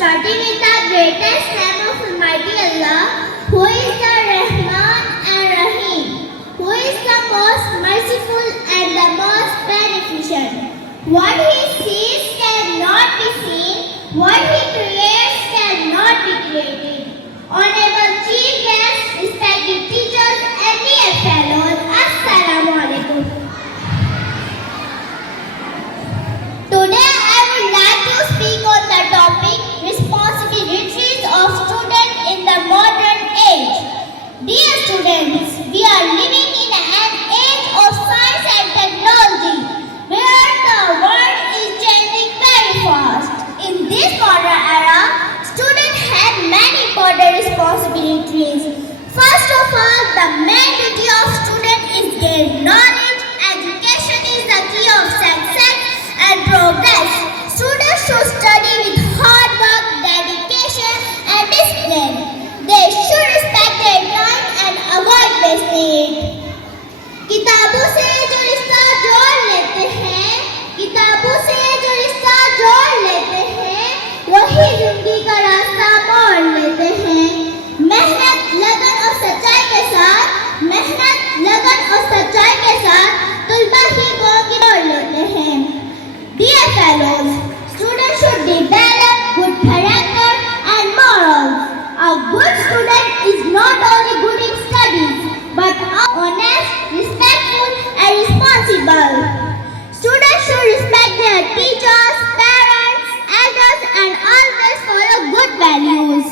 starting with the greatest name of Almighty Allah, who is the Rahman and Rahim, who is the most merciful and the most beneficent. What He sees cannot be seen, what He creates cannot be created. Honorable Chief Guests, respected teachers and dear fellows, Assalamu alaikum. Today I would like to speak on the topic responsibilities of students in the modern age. Dear students, we are living in an age of science and technology where the world is changing very fast. In this modern era, students have many important responsibilities. First of all, the main duty of students is gain knowledge. Education is the key of success and progress. Students should study with hard work, dedication and discipline. They should respect their time and avoid wasting it. किताबों से जो रिश्ता जोड़ लेते हैं, किताबों से जो रिश्ता जोड़ लेते हैं, वही जिंदगी का रास्ता मोड़ लेते हैं। मेहनत, लगन और सच्चाई के साथ, मेहनत, लगन और सच्चाई के साथ तुलबा ही कौम की मोड़ लेते हैं। Dear fellows, students should develop good character and morals. A good student is not only good in studies, but honest, respectful and responsible. Students should respect their teachers, parents, elders and always follow good values.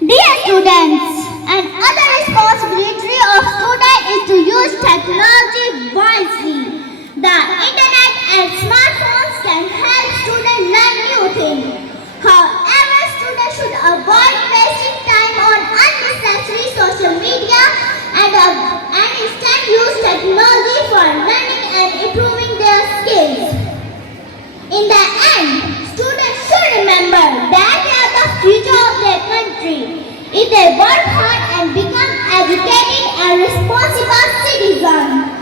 Dear students, another responsibility of students is to use technology wisely. The internet and smartphones can help students learn new things. However, students should avoid wasting time on unnecessary social media and instead use technology for learning and improving their skills. In the end, students should remember that they are the future of their country. If they work hard and become educated and responsible citizens.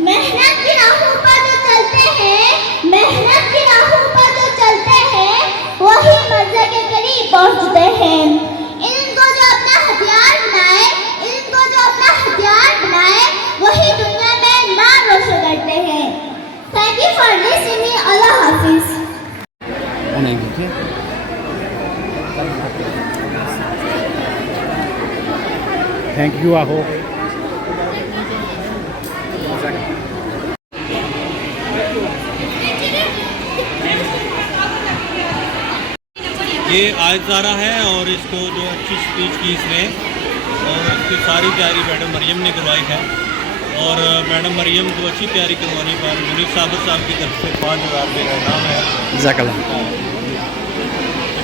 मेहनत की राहों पर जो चलते हैं, मेहनत की राहों पर जो चलते हैं, वही मंजिल के करीब पहुंचते हैं। इनको जो अपना हथियार बनाए, इनको जो अपना हथियार बनाए, वही दुनिया में नाम रोशन करते हैं। Thank you for listening. Allah Hafiz. Thank you, Aho. ये आयत ज़ारा है और इसको जो अच्छी स्पीच की इसने और इसकी सारी तैयारी मैडम मरियम ने करवाई है और मैडम मरियम को अच्छी तैयारी करवाने पर मुनीर साबिर साहब की तरफ से 5,000 रुपये का इनाम है।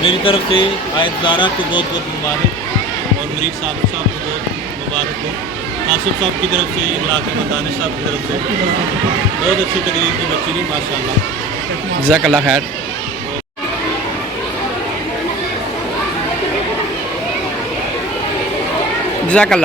मेरी तरफ से आयत ज़ारा को बहुत बहुत मुबारक और मुनीर साबिर साहब को बहुत मुबारक हो। आसिफ साहब की तरफ से, इलाके में दानिश साहब की तरफ से बहुत अच्छी तकरीर की बच्ची थी माशाल्लाह। जज़ाकल्लाह खैर। जज़ाकल्लाह।